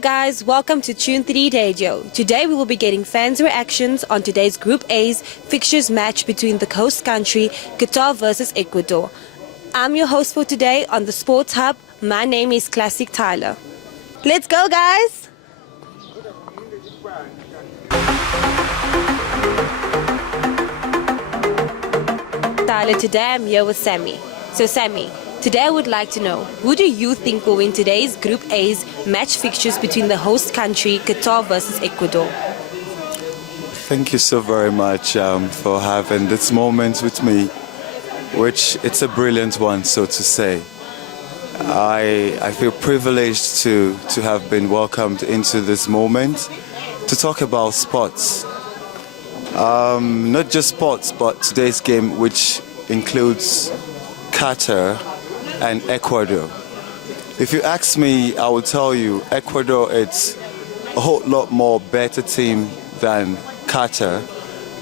Hello guys, welcome to Tune 3 Radio. Today we will be getting fans' reactions on today's Group A's fixtures match between the host country Qatar versus Ecuador. I'm your host for today on the Sports Hub. My name is Classic Tyler. Let's go guys! Tyler, today I'm here with Sammy. So Sammy, today I would like to know, who do you think will win today's Group A's match fixtures between the host country Qatar versus Ecuador? Thank you so very much for having this moment with me, which it's a brilliant one, so to say. I feel privileged to have been welcomed into this moment to talk about sports. Not just sports, but today's game, which includes Qatar and Ecuador. If you ask me, I will tell you Ecuador is a whole lot more better team than Qatar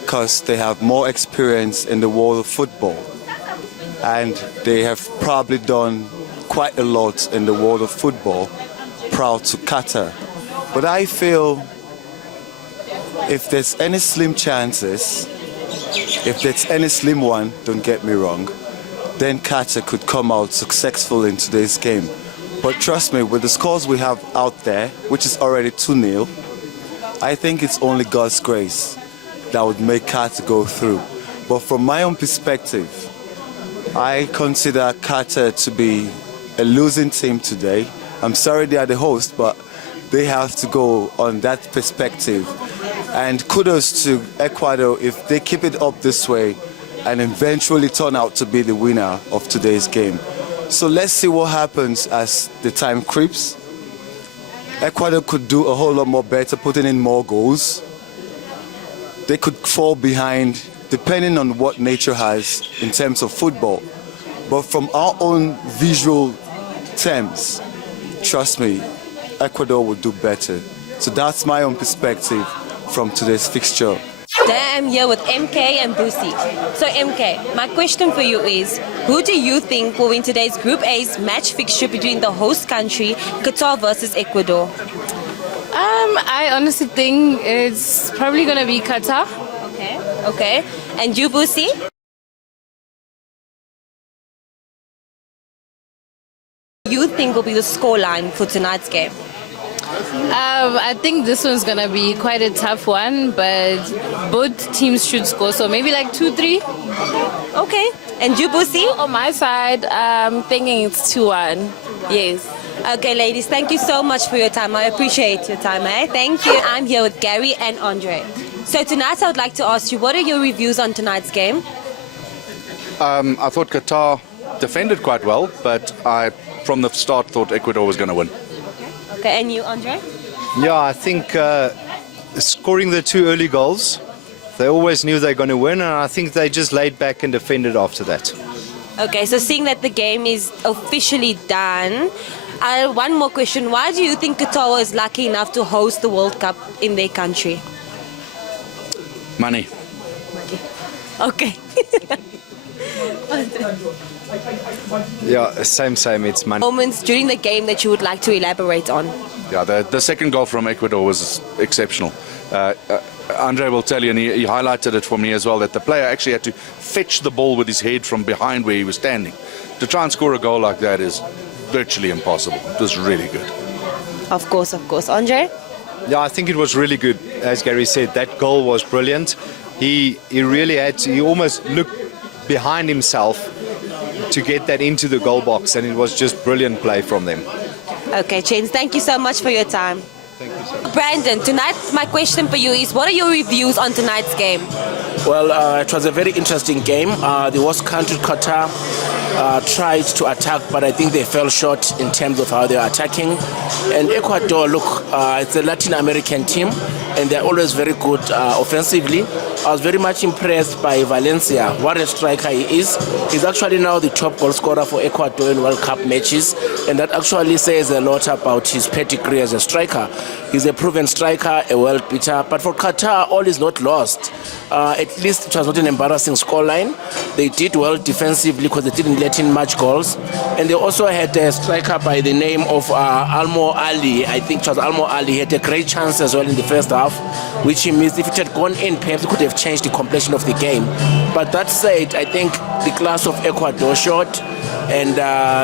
because they have more experience in the world of football and they have probably done quite a lot in the world of football prior to Qatar. But I feel if there's any slim chances, if there's any slim one, don't get me wrong, then Qatar could come out successful in today's game. But trust me, with the scores we have out there, which is already 2-0, I think it's only God's grace that would make Qatar go through. But from my own perspective, I consider Qatar to be a losing team today. I'm sorry they are the host, but they have to go on that perspective. And kudos to Ecuador if they keep it up this way and eventually turn out to be the winner of today's game. So let's see what happens as the time creeps. Ecuador could do a whole lot more better, putting in more goals. They could fall behind depending on what nature has in terms of football. But from our own visual terms, trust me, Ecuador will do better. So that's my own perspective from today's fixture. Today I'm here with MK and Boosie. So MK, my question for you is, who do you think will win today's Group A's match fixture between the host country Qatar versus Ecuador? I honestly think it's probably going to be Qatar. Okay. And you, Boosie? You think will be the scoreline for tonight's game? I think this one's going to be quite a tough one, but both teams should score, so maybe like 2-3. Okay. And you, Boosie? On my side, I'm thinking it's 2-1. Yes. Okay, ladies, thank you so much for your time. I appreciate your time, eh? Thank you. I'm here with Gary and Andre. So tonight I would like to ask you, what are your reviews on tonight's game? I thought Qatar defended quite well, but I, from the start, thought Ecuador was going to win. Okay, and you, Andre? Yeah, I think scoring the two early goals, they always knew they were going to win, and I think they just laid back and defended after that. Okay, so seeing that the game is officially done, one more question. Why do you think Qatar was lucky enough to host the World Cup in their country? Money. Okay. Yeah, same, it's money. Moments during the game that you would like to elaborate on? Yeah, the second goal from Ecuador was exceptional. Andre will tell you, and he highlighted it for me as well, that the player actually had to fetch the ball with his head from behind where he was standing. To try and score a goal like that is virtually impossible. It was really good. Of course. Andre? Yeah, I think it was really good. As Gary said, that goal was brilliant. He really had to, he almost looked behind himself to get that into the goal box, and it was just brilliant play from them. Okay, Chains, thank you so much for your time. Thank you so much. Brandon, tonight my question for you is, what are your reviews on tonight's game? Well, it was a very interesting game. The host country, Qatar, tried to attack, but I think they fell short in terms of how they are attacking. And Ecuador, look, it's a Latin American team, and they're always very good offensively. I was very much impressed by Valencia. What a striker he is. He's actually now the top goal scorer for Ecuador in World Cup matches, and that actually says a lot about his pedigree as a striker. He's a proven striker, a world beater, but for Qatar, all is not lost. At least it was not an embarrassing scoreline. They did well defensively because they didn't let in much goals. And they also had a striker by the name of Almo Ali. I think it was Almo Ali. He had a great chance as well in the first half, which he missed. If it had gone in, perhaps it could have changed the complexion of the game. But that said, I think the class of Ecuador showed, and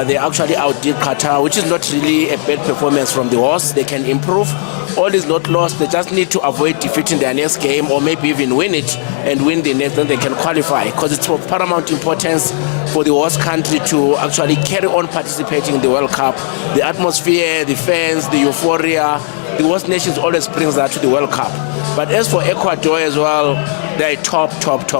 they actually outdid Qatar, which is not really a bad performance from the horse. They can improve. All is not lost. They just need to avoid defeating their next game, or maybe even win it and win the next, then they can qualify, because it's of paramount importance for the host country to actually carry on participating in the World Cup. The atmosphere, the fans, the euphoria, the host nations always brings that to the World Cup. But as for Ecuador as well, they're a top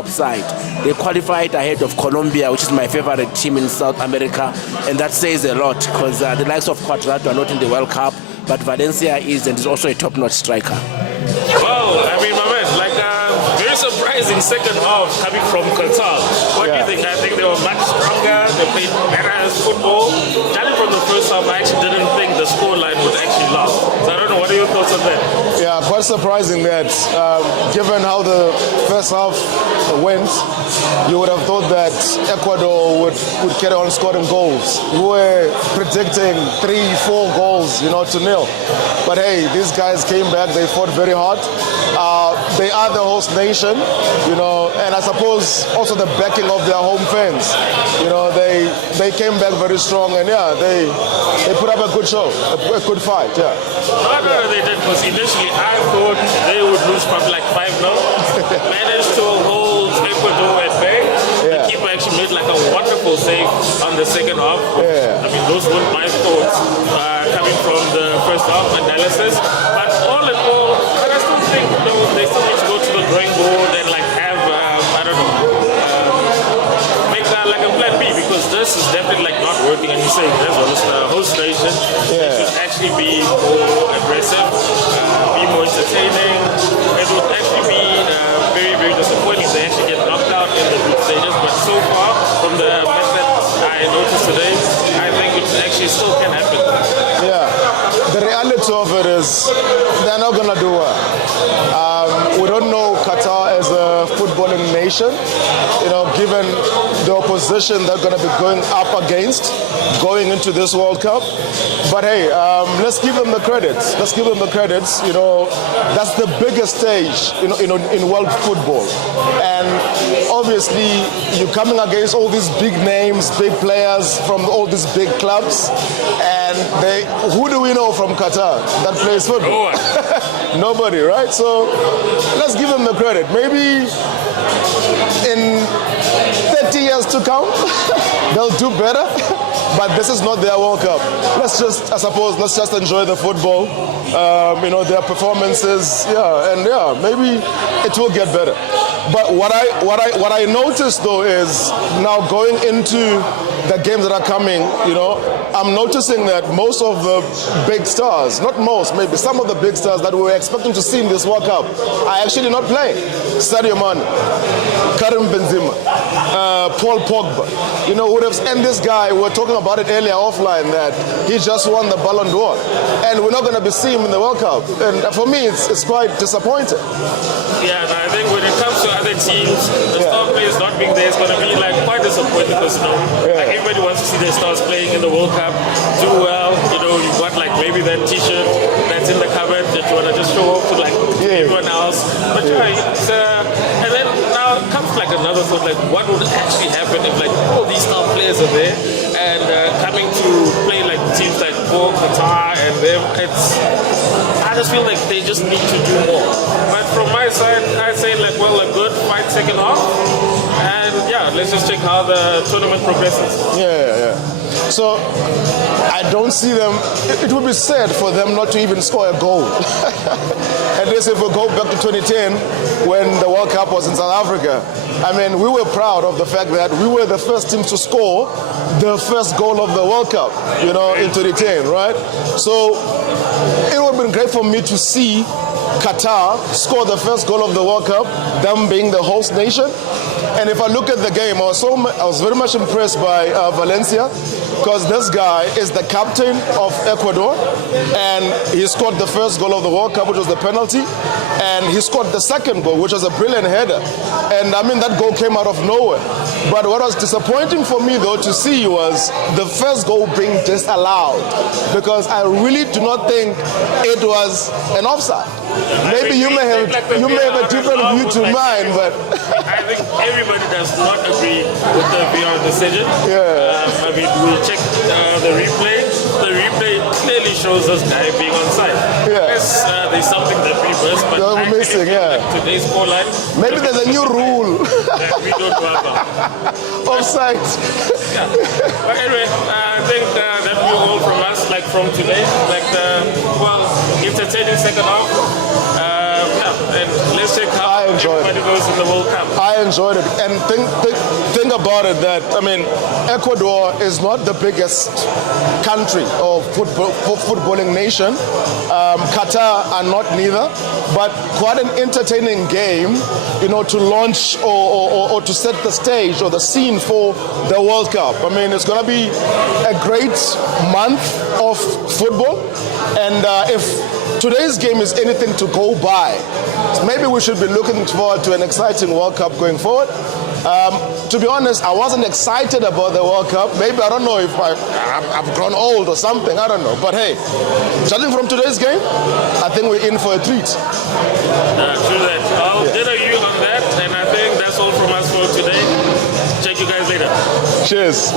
side. They qualified ahead of Colombia, which is my favorite team in South America, and that says a lot, because the likes of Quadrado are not in the World Cup, but Valencia is, and is also a top-notch striker. Well, I mean, my man, like very surprising second half coming from Qatar. What do you think? I think they were much stronger. They played better as football. Judging from the first half, I actually didn't think the scoreline would actually last. So I don't know. What are your thoughts on that? Yeah, quite surprising that given how the first half went, you would have thought that Ecuador would carry on scoring goals. We were predicting 3-4 goals, to nil. But hey, these guys came back. They fought very hard. They are the host nation, and I suppose also the backing of their home fans. They came back very strong, and yeah, they put up a good show, a good fight. Yeah. No, they did, because initially I thought they would lose probably like 5-0. Managed to hold Ecuador at bay. Yeah. The keeper actually made like a wonderful save on the second half. Yeah. I mean, those weren't my thoughts coming from the first half analysis. But all in all, I still think they still need to go to the drawing board and like have, make that like a plan B, because this is definitely like not working. And you say as well as the host nation, it should actually be more aggressive, be more entertaining. It would actually be very, very disappointing if they actually get knocked out in the group stages. But so far, from the method I noticed today, I think it actually still can happen. Yeah, the reality of it is they're not going to do well. We don't know Qatar as a footballing nation, given the opposition they're going to be going up against going into this World Cup. But hey, let's give them the credits. That's the biggest stage in world football. And obviously, you're coming against all these big names, big players from all these big clubs. And who do we know from Qatar that plays football? Nobody, right? So let's give them the credit. Maybe in 30 years to come, they'll do better. But this is not their World Cup. Let's just enjoy the football, their performances, maybe it will get better. But what I noticed though is now going into the games that are coming, I'm noticing that most of the big stars, not most, maybe some of the big stars that we were expecting to see in this World Cup are actually not playing. Sadio Mane, Karim Benzema, Paul Pogba, and this guy, we were talking about it earlier offline, that he just won the Ballon d'Or, and we're not going to be seeing him in the World Cup. And for me, it's quite disappointing. Yeah, and I think when it comes to other teams, the star players not being there is going to be like quite disappointing, because like everybody wants to see their stars playing in the World Cup, do well. You've got like maybe that T-shirt that's in the cupboard that you want to just show off to like everyone else. But and then now comes like another thought, like what would actually happen if like all these star players are there and coming to play like teams like Qatar and them. I just feel like they just need to do more. But from my side, I say like, well, a good fight second half, and let's just check how the tournament progresses. Yeah. So I don't see them. It would be sad for them not to even score a goal. At least if we go back to 2010, when the World Cup was in South Africa, I mean, we were proud of the fact that we were the first team to score the first goal of the World Cup, in 2010, right? So it would have been great for me to see Qatar scored the first goal of the World Cup, them being the host nation. And if I look at the game, I was very much impressed by Valencia, because this guy is the captain of Ecuador, and he scored the first goal of the World Cup, which was the penalty, and he scored the second goal, which was a brilliant header. And I mean, that goal came out of nowhere. But what was disappointing for me, though, to see was the first goal being disallowed, because I really do not think it was an offside. Maybe you may have a different view to mine, but I think everybody does not agree with the VR decision. Yeah. I mean, we checked the replay. The replay clearly shows this guy being onside. Yeah. Yes, there's something that we missed, but They're I missing, feel yeah. like today's scoreline. maybe there's a new rule. That we don't know about. Offside. Yeah. But anyway, I think that will all from us, like from today, like the entertaining second half. And let's check how I enjoyed everybody goes in the World Cup. I enjoyed it, and think about it that, I mean, Ecuador is not the biggest country or footballing nation. Qatar are not neither, but quite an entertaining game, to launch or to set the stage or the scene for the World Cup. I mean, it's going to be a great month of football, and if today's game is anything to go by, maybe we should be looking forward to an exciting World Cup going forward. To be honest, I wasn't excited about the World Cup. Maybe, I don't know if I've grown old or something, I don't know. But hey, judging from today's game, I think we're in for a treat. True that. I'll dinner you on that, and I think that's all from us for today. Check you guys later. Cheers.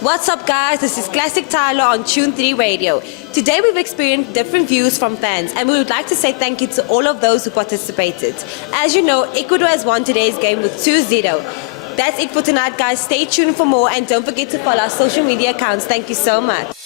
What's up, guys? This is Classic Tyler on Tune 3 Radio. Today we've experienced different views from fans, and we would like to say thank you to all of those who participated. As you know, Ecuador has won today's game with 2-0. That's it for tonight, guys. Stay tuned for more, and don't forget to follow our social media accounts. Thank you so much.